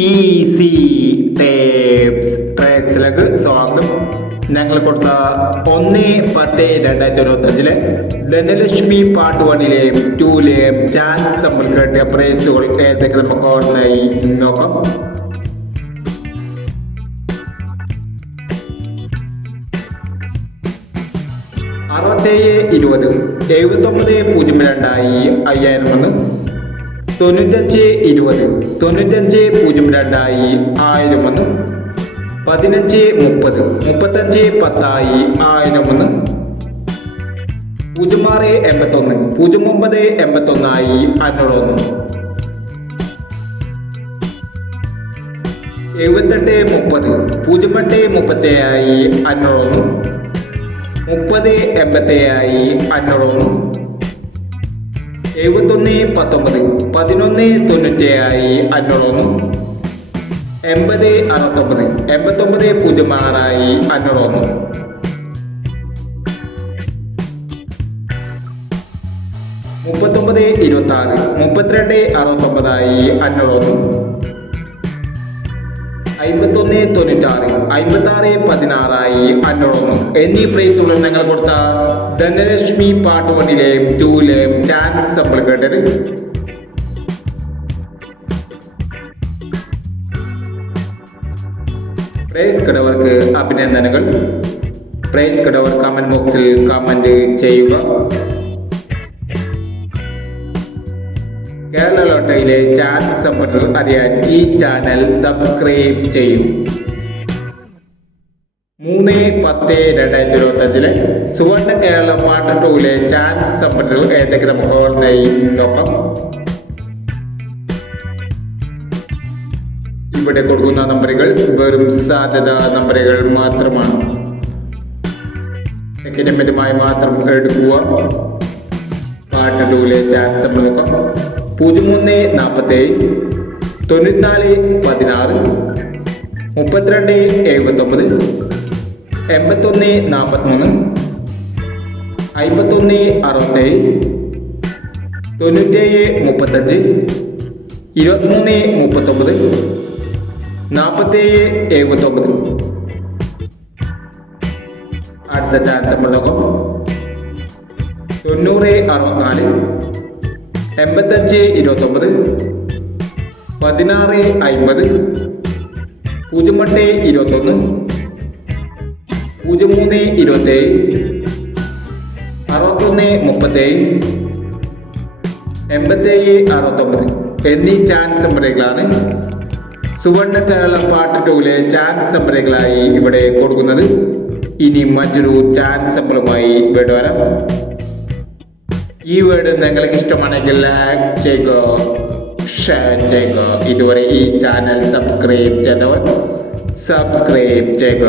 Easy tapes ട്രാക്സിലേക്ക് സ്വാഗതം. ഞങ്ങൾ കൊടുത്ത 1/10/2025 ധനലക്ഷ്മി പാർട്ട് 1ലെയും 2ലെയും ചാൻസ് നമ്മൾ കേട്ടിയ പ്രൈസുകൾ ഏതൊക്കെ നമുക്ക് ഓർമ്മയായി നോക്കാം. അറുപത്തേഴ് 20 7902 5001 95 20 9502 1001 15 30 35 10 1001 06 81 09 81 501 78 30 08 37 501 30 87 501 71 19 11 97 501 80 69 89 06 501 39 26 32 69 501 51 96 56 16 501 എന്നീ പ്രൈസുകൾ ഞങ്ങൾ കൊടുത്ത ധനലക്ഷ്മി പാർട്ട് 1ലെയും 2ലെയും ചാൻസ് നമ്മൾ കേട്ടത്. പ്രൈസ് കടവർക്ക് അഭിനന്ദനങ്ങൾ. പ്രൈസ് കടവർ കമന്റ് ബോക്സിൽ കമന്റ് ചെയ്യുക. കേരള ലോട്ടറിയിലെ ചാൻസ് സമ്പന്നർ അറിയാൻ ഈ ചാനൽ സബ്സ്ക്രൈബ് ചെയ്യും. 3/10/2025 സുവർണ കേരള പാർട്ട് 2ലെ ചാൻസ് സമ്പന്നർ ഏതൊക്കെ നമുക്ക് ഓർമ്മയായി നോക്കാം. ഇവിടെ കൊടുക്കുന്ന നമ്പറുകൾ വെറും സാധ്യത നമ്പറുകൾ മാത്രമാണ്. എക്കനമികമായി മാത്രം എടുക്കുക. പാർട്ട് 2ലെ ചാൻസ് നമ്മൾ നോക്കാം. 03 47 94 16 32 79 81 43 51 67 97 35 23 39 47 79. അടുത്ത ചാൻസ് നമ്മൾ നോക്കാം. 90 64 85 29 16 50 08 21 03 27 61 37 87 69 എന്നീ ചാൻസ് നമ്പറുകളാണ് സുവർണ കേരള പാർട്ട് 2ലെ ചാൻസ് നമ്പറുകളായി ഇവിടെ കൊടുക്കുന്നത്. ഇനി മറ്റൊരു ചാൻസ് നമ്പറുമായി ഇവിടെ വരാം. ഈ വീഡിയോ നിങ്ങൾക്ക് ഇഷ്ടമാണെങ്കിൽ ലൈക്ക് ചെയ്യുക, ഷെയർ ചെയ്യുക. ഇതുവരെ ഈ ചാനൽ സബ്സ്ക്രൈബ് ചെയ്തവർ സബ്സ്ക്രൈബ് ചെയ്യുക.